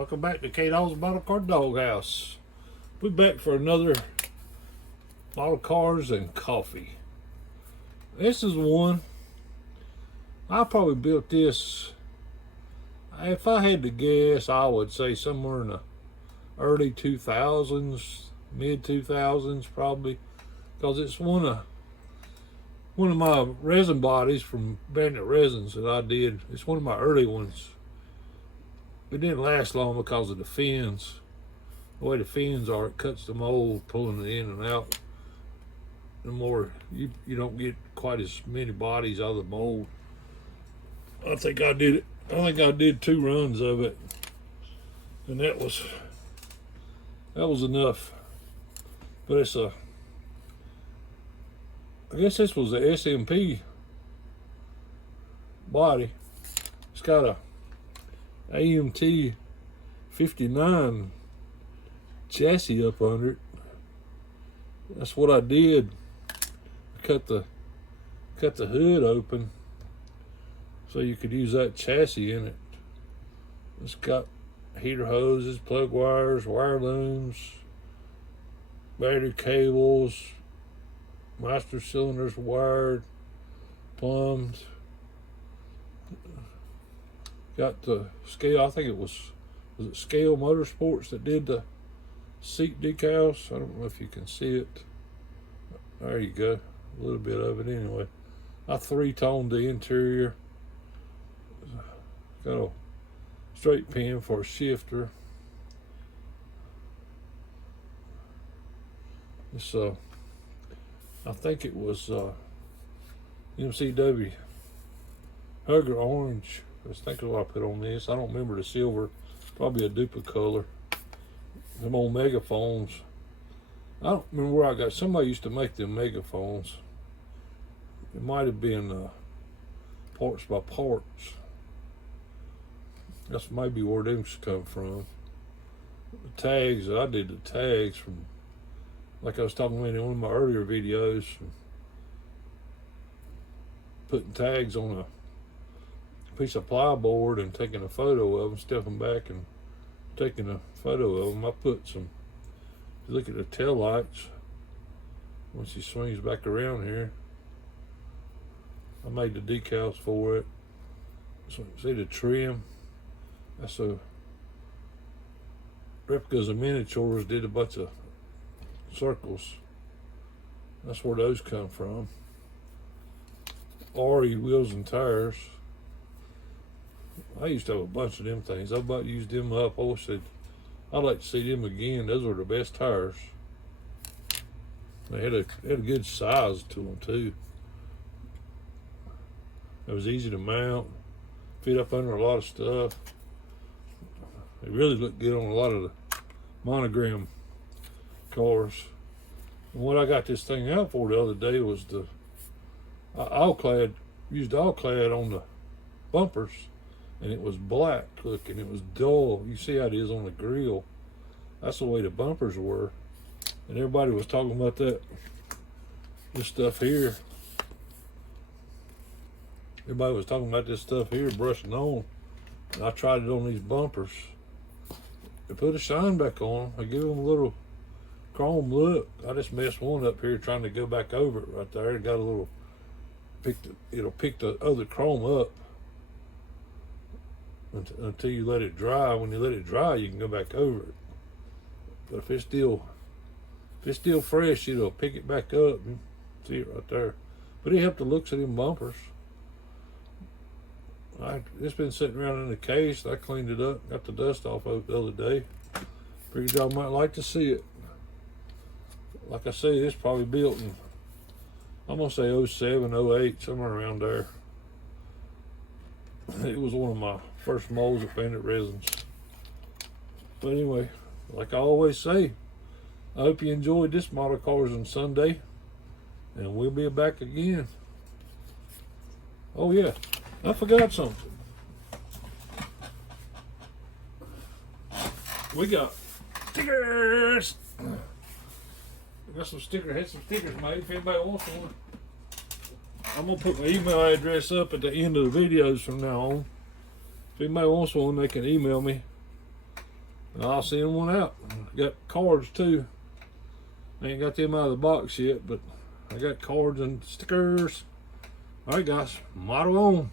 Welcome back to K-Dog's Model Car Doghouse. We're back for another model cars and coffee. This is one. I probably built this, if I had to guess, I would say somewhere in the early 2000s, mid 2000s probably, because it's one of my resin bodies from Bandit Resins that I did. It's one of my early ones. It didn't last long because of the fins. The way the fins are, it cuts the mold, pulling it in and out. The more you don't get quite as many bodies out of the mold. I think I did 2 runs of it, and that was enough. But it's I guess this was the SMP body. It's got a AMT 59 chassis up under it. That's what I did. I cut the hood open so you could use that chassis in it. It's got heater hoses, plug wires, wire looms, battery cables, master cylinders wired, plumbed. Got the Scale, I think it was it Scale Motorsports that did the seat decals? I don't know if you can see it. There you go, a little bit of it anyway. I 3-toned the interior. Got a straight pin for a shifter. This I think it was MCW Hugger Orange. I think what I put on this. I don't remember the silver. Probably a duper color. Them old megaphones. I don't remember where I got. Somebody used to make them megaphones. It might have been Parts by Parts. That's maybe where them come from. The tags, I did the tags from, like I was talking about in one of my earlier videos, putting tags on a piece of plyboard and taking a photo of them, stepping back and taking a photo of them. I put some, if you look at the tail lights, once he swings back around here, I made the decals for it. So see the trim, that's a replicas of miniatures, did a bunch of circles. That's where those come from. RE wheels and tires. I used to have a bunch of them things. I about used them up. I always said I'd like to see them again. Those were the best tires. They had a good size to them too. It was easy to mount, fit up under a lot of stuff. They really looked good on a lot of the monogram cars. And what I got this thing out for the other day was the used all-clad on the bumpers, and it was black looking. It was dull. You see how it is on the grill. That's the way the bumpers were. And everybody was talking about this stuff here. Everybody was talking about this stuff here brushing on. And I tried it on these bumpers. They put a shine back on. I give them a little chrome look. I just messed one up here trying to go back over it right there. It got a little, it'll pick the other chrome up until you let it dry. When you let it dry, you can go back over it. But if it's still fresh, it'll pick it back up. See it right there. But it helped the looks of them bumpers. It's been sitting around in the case. I cleaned it up, got the dust off of it the other day. Figured y'all might like to see it. Like I say, it's probably built in, I'm gonna say 07, 08, somewhere around there. It was one of my first molds at Bandit Resins. But anyway, like I always say, I hope you enjoyed this model cars on Sunday, and we'll be back again. Oh yeah, I forgot something. We got stickers. I got some stickers. Had some stickers made. If anybody wants one, I'm gonna put my email address up at the end of the videos from now on. If anybody wants one, they can email me. I'll send one out. Got cards too. I ain't got them out of the box yet, but I got cards and stickers. All right, guys, motto on.